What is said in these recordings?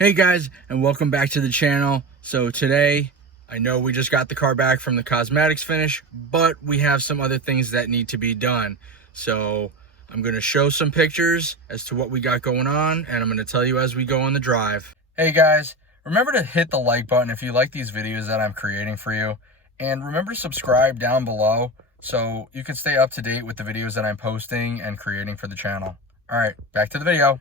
Hey guys, and welcome back to the channel. So today, I know we just got the car back from the cosmetics finish, but we have some other things that need to be done. So I'm going to show some pictures as to what we got going on, and I'm going to tell you as we go on the drive. Hey guys, remember to hit the like button if you like these videos that I'm creating for you, and remember to subscribe down below so you can stay up to date with the videos that I'm posting and creating for the channel. All right, back to the video.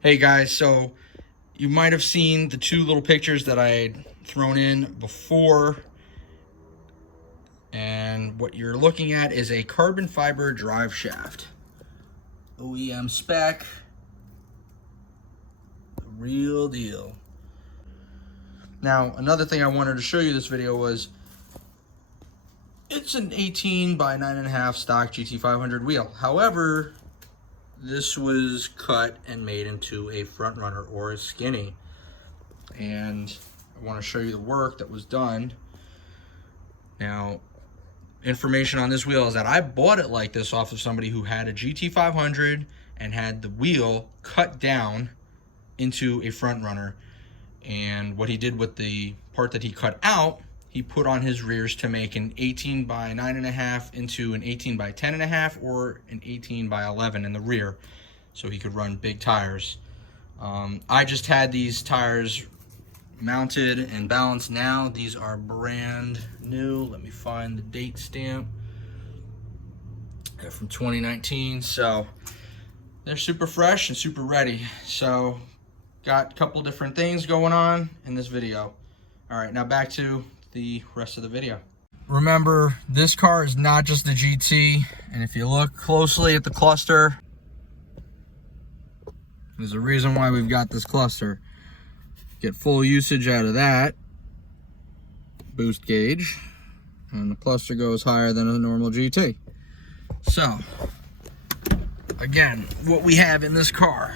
Hey guys, so you might have seen the two little pictures that I had thrown in before, and what you're looking at is a carbon fiber drive shaft. OEM spec, the real deal. Now, another thing I wanted to show you this video was, it's an 18 by 9.5 stock GT500 wheel. However, this was cut and made into a front runner or a skinny. And I want to show you the work that was done. Now, information on this wheel is that I bought it like this off of somebody who had a GT500 and had the wheel cut down into a front runner. And what he did with the part that he cut out, he put on his rears to make an 18 by 9.5 into an 18 by 10.5 or an 18 by 11 in the rear, so he could run big tires. I just had these tires mounted and balanced now. These are brand new. Let me find the date stamp. They're from 2019, so they're super fresh and super ready. So got a couple different things going on in this video. All right, now back to the rest of the video. Remember, this car is not just the GT, and if you look closely at the cluster, there's a reason why we've got this cluster. Get full usage out of that boost gauge, and the cluster goes higher than a normal GT. So again, what we have in this car,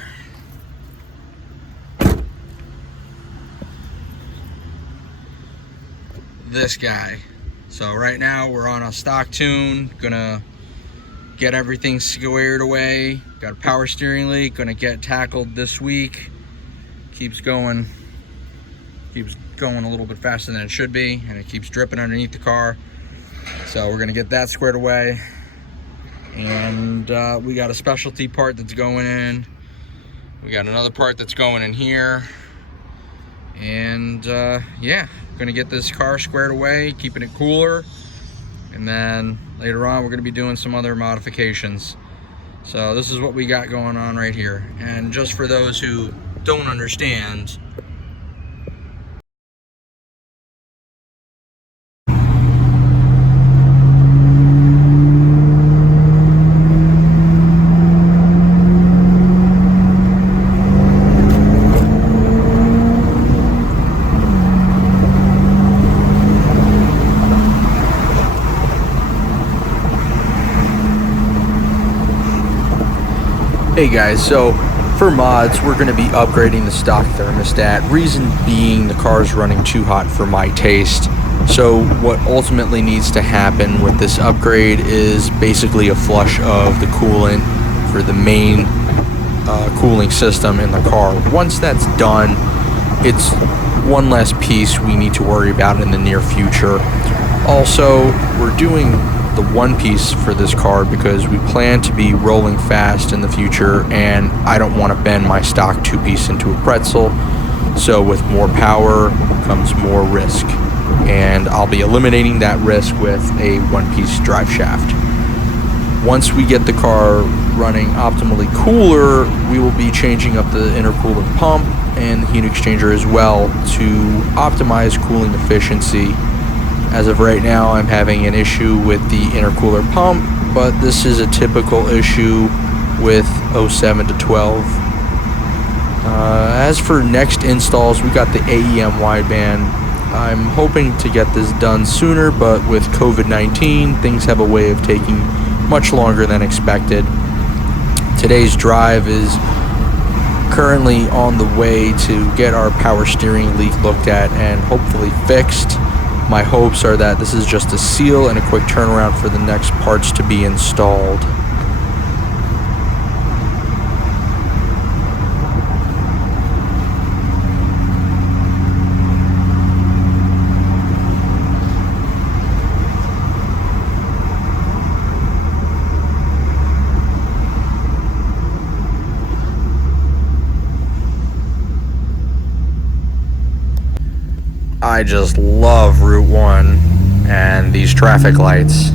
this guy. So right now we're on a stock tune, gonna get everything squared away. Got a power steering leak, gonna get tackled this week. Keeps going a little bit faster than it should be, and it keeps dripping underneath the car. So we're gonna get that squared away. And we got a specialty part that's going in. We got another part that's going in here. And yeah, gonna get this car squared away, keeping it cooler, and then later on we're gonna be doing some other modifications. So this is what we got going on right here. And just for those who don't understand, hey guys, so for mods, we're going to be upgrading the stock thermostat. Reason being, the car is running too hot for my taste. So what ultimately needs to happen with this upgrade is basically a flush of the coolant for the main cooling system in the car. Once that's done, it's one less piece we need to worry about in the near future. Also, we're doing the one piece for this car because we plan to be rolling fast in the future, and I don't want to bend my stock two-piece into a pretzel. So with more power comes more risk, and I'll be eliminating that risk with a one-piece drive shaft. Once we get the car running optimally cooler, we will be changing up the intercooler pump and the heat exchanger as well to optimize cooling efficiency. As of right now, I'm having an issue with the intercooler pump, but this is a typical issue with 07 to 12. As for next installs, we got the AEM wideband. I'm hoping to get this done sooner, but with COVID-19, things have a way of taking much longer than expected. today's drive is currently on the way to get our power steering leak looked at and hopefully fixed. My hopes are that this is just a seal and a quick turnaround for the next parts to be installed. I just love Route 1 and these traffic lights.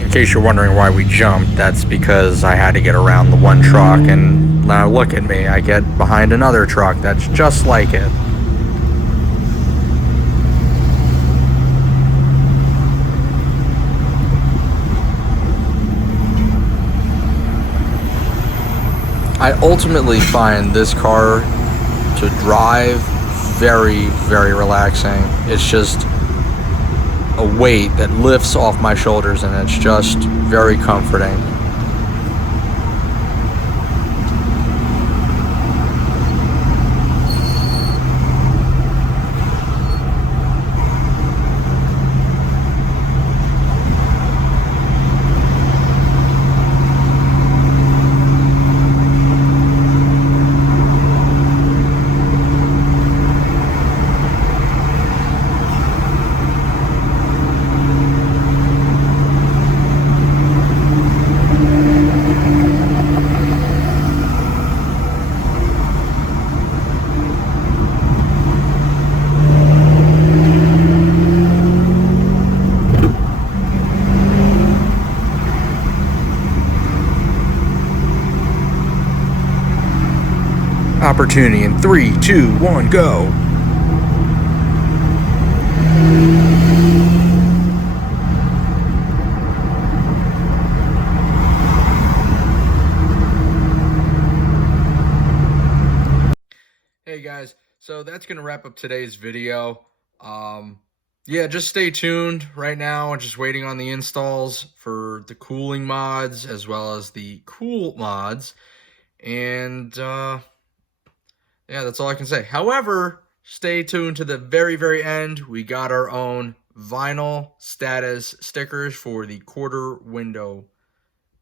In case you're wondering why we jumped, that's because I had to get around the one truck, and now look at me, I get behind another truck that's just like it. I ultimately find this car to drive very, very relaxing. It's just a weight that lifts off my shoulders, and it's just very comforting. Opportunity in 3, 2, 1, go. Hey guys, so that's gonna wrap up today's video. Yeah, just stay tuned. Right now I'm just waiting on the installs for the cooling mods as well as the cool mods, and yeah, that's all I can say. However, stay tuned to the very, very end. We got our own vinyl status stickers for the quarter window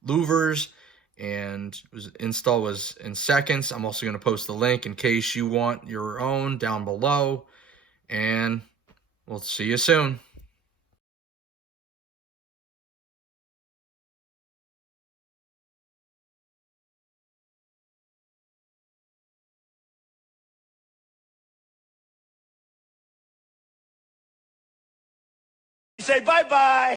louvers, and install was in seconds. I'm also going to post the link in case you want your own down below, and we'll see you soon. Say bye-bye.